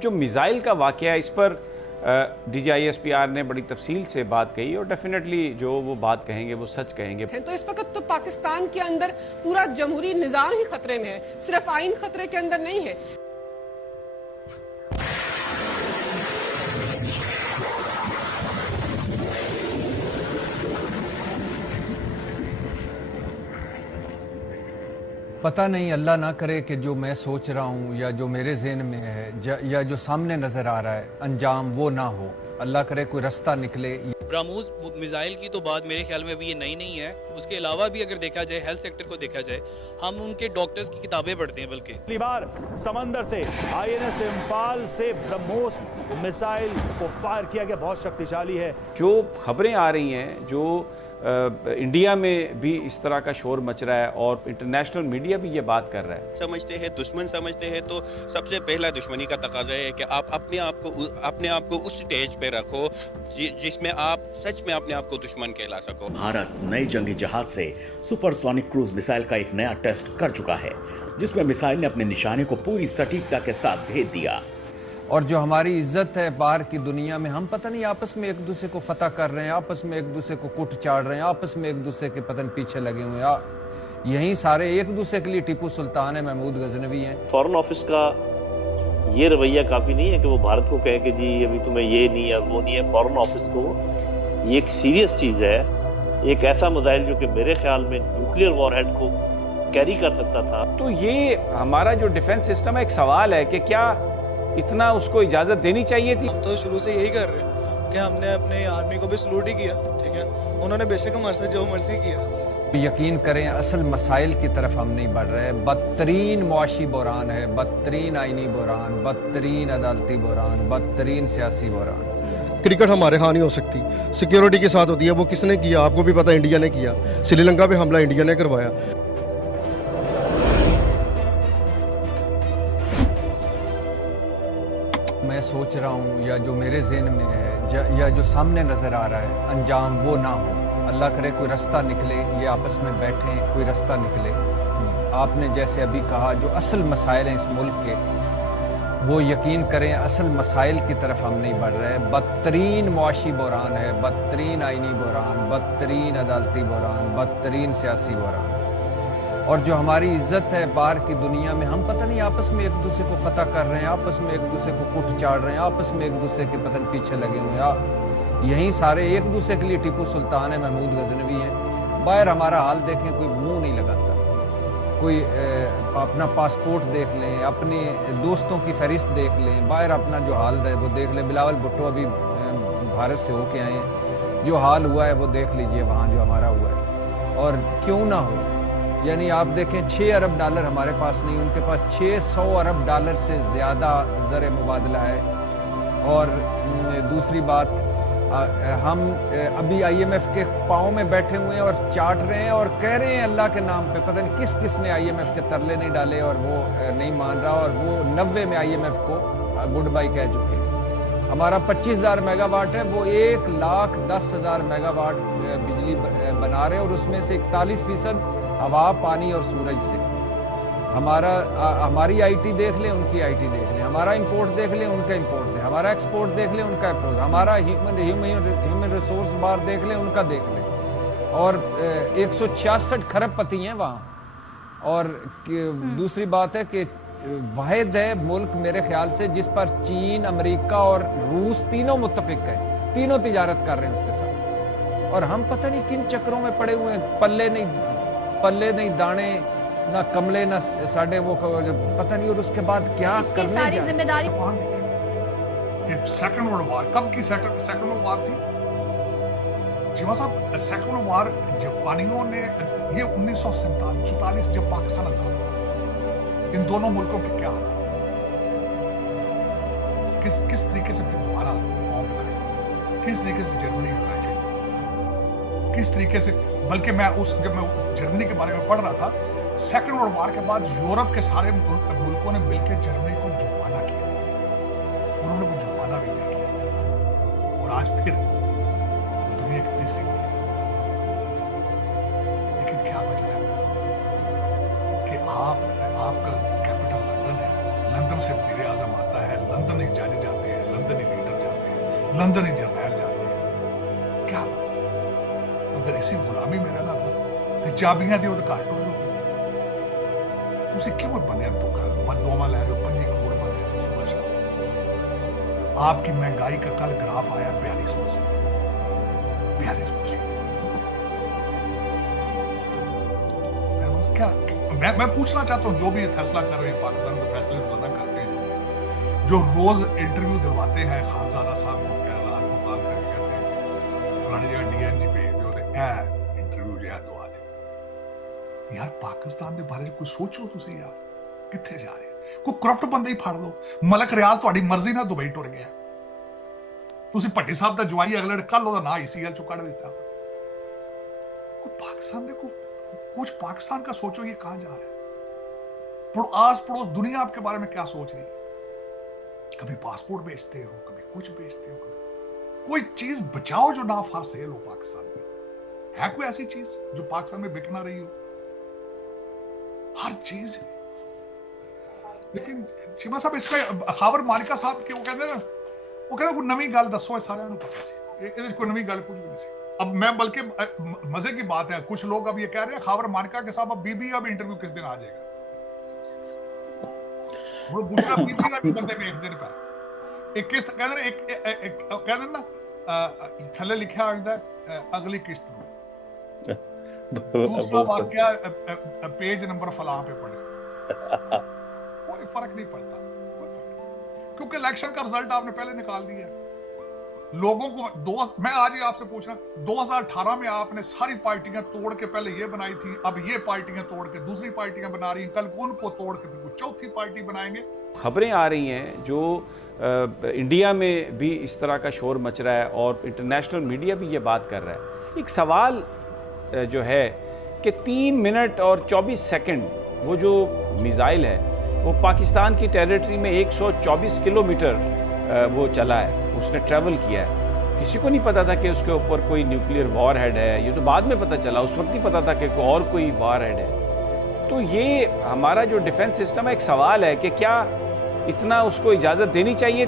जो मिसाइल का वाक़या, इस पर DGISPR ने बड़ी तफसील से बात कही और डेफिनेटली जो वो बात कहेंगे वो सच कहेंगे। तो इस वक्त तो पाकिस्तान के अंदर पूरा जमहूरी निज़ाम ही खतरे में है, सिर्फ आइन खतरे के अंदर नहीं है। पता नहीं, अल्लाह ना करे कि जो मैं सोच रहा हूँ या जो मेरे ज़हन में है या जो सामने नज़र आ रहा है अंजाम वो ना हो। अल्लाह करे कोई रास्ता निकले। ब्रह्मोस मिसाइल की तो बात मेरे ख्याल में अभी ये नई नहीं है। उसके अलावा भी अगर देखा जाए, हेल्थ सेक्टर को देखा जाए, हम उनके डॉक्टर्स की किताबें पढ़ते हैं। बल्कि पहली बार समंदर से INS इम्फाल से ब्रह्मोस मिसाइल को फायर किया गया, बहुत शक्तिशाली है। जो खबरें आ रही हैं, जो इंडिया में भी इस तरह का शोर मच रहा है और इंटरनेशनल मीडिया भी ये बात कर रहा है। समझते हैं, दुश्मन समझते हैं, तो सबसे पहला दुश्मनी का तकाजा है कि आप अपने आप को उस स्टेज पे रखो जिसमें आप सच में अपने आप को दुश्मन कहला सको। भारत नए जंगी जहाज से सुपरसोनिक क्रूज मिसाइल का एक नया टेस्ट कर चुका है, जिसमें मिसाइल ने अपने निशाने को पूरी सटीकता के साथ भेद दिया। और जो हमारी इज्जत है बाहर की दुनिया में, हम पता नहीं आपस में एक दूसरे को फतह कर रहे हैं, आपस में एक दूसरे को कुट चाड़ रहे हैं, आपस में एक दूसरे के पतन पीछे लगे हुए हैं। यही सारे एक दूसरे के लिए टीपू सुल्तान है, महमूद गजनवी हैं। फॉरेन ऑफिस का ये रवैया काफी नहीं है कि वो भारत को कहे कि जी अभी तुम्हें ये नहीं है वो नहीं है। फॉरेन ऑफिस को ये एक सीरियस चीज है, एक ऐसा मिसाइल जो कि मेरे ख्याल में न्यूक्लियर वॉरहेड को कैरी कर सकता था। तो ये हमारा जो डिफेंस सिस्टम है, एक सवाल है कि क्या इतना उसको इजाजत देनी चाहिए थी? हम तो शुरू से यही कर रहे हैं कि हमने अपने आर्मी को भी सलूट ही किया, ठीक है। उन्होंने बेशक हमारे साथ जो मर्जी किया। यकीन करें, असल मसाइल की तरफ हम नहीं बढ़ रहे। बदतरीन मुआशी बुरान है, बदतरीन आइनी बुरान, बदतरीन अदालती बुरान, बदतरीन सियासी बुरान। क्रिकेट हमारे यहाँ नहीं हो सकती, सिक्योरिटी के साथ होती है। वो किसने किया आपको भी पता, इंडिया ने किया। श्रीलंका पे हमला इंडिया ने करवाया। मैं सोच रहा हूँ या जो मेरे ज़हन में है या जो सामने नज़र आ रहा है अंजाम वो ना हो। अल्लाह करे कोई रास्ता निकले, ये आपस में बैठें, कोई रास्ता निकले। आपने जैसे अभी कहा, जो असल मसाइल हैं इस मुल्क के, वो यकीन करें असल मसाइल की तरफ हम नहीं बढ़ रहे। बदतरीन मुआशी बुरान है, बदतरीन आइनी बुरान, बदतरीन अदालती बुरान, बदतरीन सियासी बुरान। और जो हमारी इज्जत है बाहर की दुनिया में, हम पता नहीं आपस में एक दूसरे को फतह कर रहे हैं, आपस में एक दूसरे को कुट चाड़ रहे हैं, आपस में एक दूसरे के पतन पीछे लगे हुए हैं। यही सारे एक दूसरे के लिए टीपू सुल्तान है, महमूद गजनवी हैं। बाहर हमारा हाल देखें, कोई मुंह नहीं लगाता। कोई अपना पासपोर्ट देख लें, अपने दोस्तों की फहरिस्त देख लें, बाहर अपना जो हाल है वो देख लें। बिलावल भुट्टो अभी भारत से होके आए हैं, जो हाल हुआ है वो देख लीजिए वहाँ जो हमारा हुआ है। और क्यों ना हो, यानी आप देखें 6 अरब डॉलर हमारे पास नहीं, उनके पास 600 अरब डॉलर से ज़्यादा ज़र मुबादला है। और दूसरी बात, हम अभी IMF के पाँव में बैठे हुए हैं और चाट रहे हैं और कह रहे हैं अल्लाह के नाम पे। पता नहीं किस किस ने IMF के तरले नहीं डाले और वो नहीं मान रहा, और वो 90 में IMF को गुड बाई कह चुके हैं। हमारा 25,000 मेगावाट है, वो 1,10,000 मेगावाट बिजली बना रहे हैं, और उसमें से 41% हवा, पानी और सूरज से। हमारी IT देख लें, उनकी IT देख लें, हमारा इंपोर्ट देख लें, उनका इंपोर्ट दें, हमारा एक्सपोर्ट देख लें, उनका एक्सपोर्ट, हमारा ह्यूमन रिसोर्स बाहर देख लें, उनका देख लें। और 166 खरबपति हैं वहाँ। और दूसरी बात है कि वाहिद है मुल्क मेरे ख्याल से जिस पर चीन, अमेरिका और रूस तीनों मुत्तफिक हैं, तीनों तिजारत कर रहे हैं उसके साथ। और हम पता नहीं किन चक्रों में पड़े हुए हैं। पल्ले नहीं दाने, ना कमले, ना साढ़े, वो पता नहीं। और उसके बाद क्या करने सारी जिम्मेदारी सेकंड वर्ल्ड वॉर कब की सेकंड वर्ल्ड वॉर थी जीवा साहब। सेकंड वर्ल्ड वॉर जापानियों ने, ये 1947-44 जब पाकिस्तान आजाद हुआ, इन दोनों मुल्कों के क्या हालात, किस तरीके से फिर दोबारा बॉम्ब लगाए, किस तरीके से जर्मनी यूनाइटेड, किस तरीके से। बल्कि जब मैं जर्मनी के बारे में पढ़ रहा था, सेकंड वर्ल्ड वॉर के बाद यूरोप के सारे मुल्कों ने मिलकर जर्मनी को जुर्माना किया, उन्होंने वो जुर्माना भी नहीं किया, और आज फिर दुनिया की तीसरी बड़ी। लेकिन क्या वजह है कि आपका कैपिटल लंदन है, लंदन से वजीर आजम आता है, लंदन ही जज जाते हैं, लंदन ही लीडर जाते हैं, लंदन ही जर्नैल जाते हैं। क्या अगर इसी गुलामी में रहना था तो चाबियां दी तो घट हो तुम क्यों बने धोखा बददुआ लै रहे हो, 5 करोड़ बन रहे हो सुबह शाम। आपकी महंगाई का कल ग्राफ आया 42%। 42%। क्या मैं पूछना चाहता हूं, जो भी ये फैसला कर रहे हैं, पाकिस्तान के फैसले रोजाना करते हैं, जो रोज इंटरव्यू दिलवाते हैं, खानजादा साहब को कह रात को कॉल करके कहते हैं फलानी जगह डीएनजी भेज दो ते इंटरव्यू जो है दवा दे। यार पाकिस्तान के बारे में कुछ सोचो तुसी यार, कितने जा रहे हैं? कोई करप्ट बंदे ही फाड़ दो। मलक रियाज तुहाडी मर्जी नाल दुबई टुर गया, तुसी भट्टी साहब दा जवाई अगले कल ओहदा नाम ICL चो कढ़ दिता। कोई पाकिस्तान दे कुछ पाकिस्तान का सोचो, ये कहां जा रहा है? आस पड़ोस दुनिया आपके बारे में क्या सोच रही है? कभी पासपोर्ट बेचते हो, कभी कुछ बेचते हो, कभी कोई चीज बचाओ जो ना फॉर सेल हो। पाकिस्तान में है कोई ऐसी चीज जो पाकिस्तान में बिक ना रही हो? हर चीज है। लेकिन चीमा साहब इसमें खावर मालिका साहब के वो कहते कोई नवी गल दसो, सारे पता सी कोई नवी गल कुछ भी नहीं सी। अब मैं बल्कि मजे की बात है, कुछ लोग अब ये कह रहे हैं खावर मानिका के साथ अब बीबी का भी इंटरव्यू किस दिन आ जाएगा। वो दूसरा बीबी का भी बंदे भेज देने पे एक किस्त कह रहे एक कह रहे ना थल्ले लिखा होता है अगली किस्त में, दूसरा वाक्या पेज नंबर फलां पे पड़े। कोई फर्क नहीं पड़ता, कोई फर्क, क्योंकि इलेक्शन का रिजल्ट आपने पहले निकाल दिया है। लोगों को मैं आज ही आपसे पूछ रहा, 2018 में आपने सारी पार्टियां तोड़ के पहले ये बनाई थी, अब ये पार्टियां तोड़ के दूसरी पार्टियां बना रही हैं, कल उनको तोड़ के फिर चौथी पार्टी बनाएंगे। खबरें आ रही हैं जो इंडिया में भी इस तरह का शोर मच रहा है और इंटरनेशनल मीडिया भी ये बात कर रहा है। एक सवाल जो है कि 3 मिनट और 24 सेकंड वो जो मिसाइल है वो पाकिस्तान की टेरिटरी में 124 किलोमीटर वो चला है, उसने ट्रैवल किया है। किसी को नहीं पता था कि उसके ऊपर कोई न्यूक्लियर वॉर हेड है, ये तो बाद में पता चला, उस वक्त नहीं पता था कि और कोई वॉर हेड है। तो ये हमारा जो डिफेंस सिस्टम है, एक सवाल है कि क्या इतना उसको इजाज़त देनी चाहिए